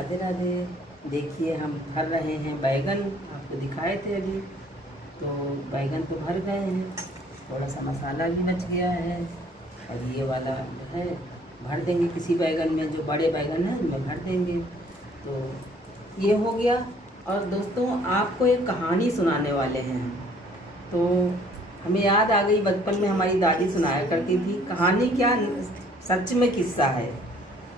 राधे राधे। देखिए हम भर रहे हैं बैगन, आपको दिखाए थे अभी। तो बैगन तो भर गए हैं, थोड़ा सा मसाला भी बच गया है। और ये वाला जो है भर देंगे किसी बैगन में, जो बड़े बैगन हैं उनमें भर देंगे। तो ये हो गया। और दोस्तों आपको एक कहानी सुनाने वाले हैं। तो हमें याद आ गई, बचपन में हमारी दादी सुनाया करती थी। कहानी क्या, सच में किस्सा है।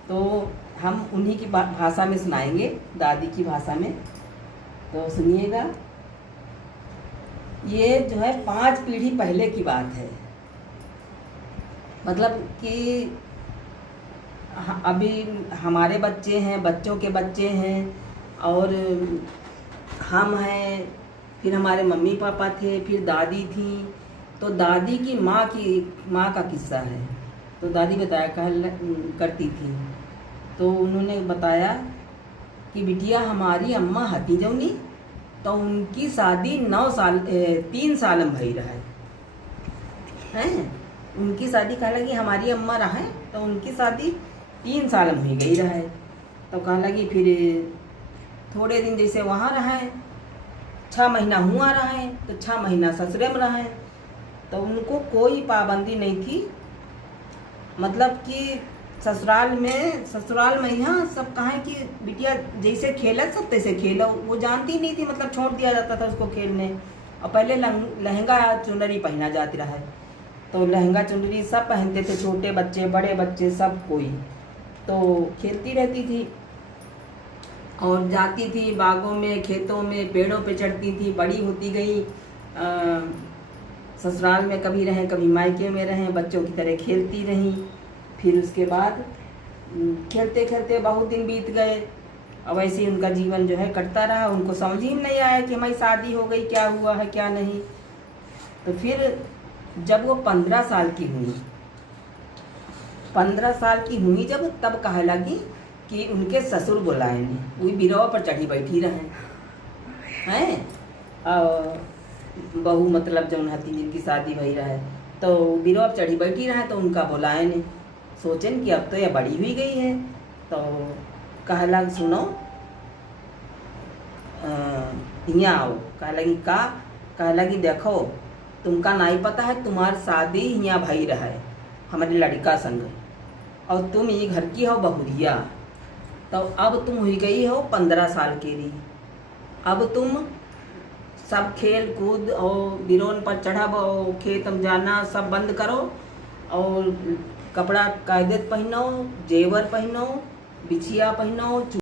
तो हम उन्हीं की भाषा में सुनाएंगे, दादी की भाषा में। तो सुनिएगा। ये जो है 5 पीढ़ी पहले की बात है। मतलब कि अभी हमारे बच्चे हैं, बच्चों के बच्चे हैं, और हम हैं, फिर हमारे मम्मी पापा थे, फिर दादी थी। तो दादी की माँ का किस्सा है। तो दादी बताया करती थी। तो उन्होंने बताया कि बिटिया हमारी अम्मा हती जौनी, तो उनकी शादी 3 साल में भई रहा है। उनकी शादी कहा लगी, हमारी अम्मा रहा है तो उनकी शादी 3 साल में हुई गई रहा है। तो कहा लगी फिर थोड़े दिन जैसे वहाँ रहा है, 6 महीना हुआ रहा है, तो 6 महीना ससुरे में रहा है। तो उनको कोई पाबंदी नहीं थी। मतलब कि ससुराल में यहाँ सब कहा कि बिटिया जैसे खेला सब तैसे खेलो। वो जानती नहीं थी, मतलब छोड़ दिया जाता था उसको खेलने। और पहले लहंगा चुनरी पहना जाती रहा है। तो लहंगा चुनरी सब पहनते थे, छोटे बच्चे बड़े बच्चे सब कोई। तो खेलती रहती थी और जाती थी बागों में, खेतों में, पेड़ों पे चढ़ती थी। बड़ी होती गई, ससुराल में कभी रहें कभी मायके में रहें, बच्चों की तरह खेलती रहीं। फिर उसके बाद खेलते खेलते बहुत दिन बीत गए। अब ऐसे ही उनका जीवन जो है कटता रहा। उनको समझ ही नहीं आया कि हमारी शादी हो गई, क्या हुआ है क्या नहीं। तो फिर जब वो 15 साल की हुई, 15 साल की हुई जब, तब कहे लगी कि उनके ससुर बुलाए ने। वही बिरवा पर चढ़ी बैठी रहे हैं। बहू मतलब जौन हती जिनकी शादी भई रहा है, तो बिरवा पर चढ़ी बैठी रहे। तो उनका बुलाए ने, सोचें कि अब तो यह बड़ी हुई गई है। तो कहे लग, सुनो यहाँ आओ। कहे लगी का? कहे लगी देखो, तुमका नहीं पता है, तुम्हारी शादी यहाँ भई रहा है हमारे लड़का संग, और तुम ये घर की हो बहुरिया। तो अब तुम हुई गई हो 15 साल की रही। अब तुम सब खेल कूद और बिरोन पर चढ़ब और खेत में जाना सब बंद करो, और कपड़ा कायदे पहनो, जेवर पहनो, बिछिया पहनो,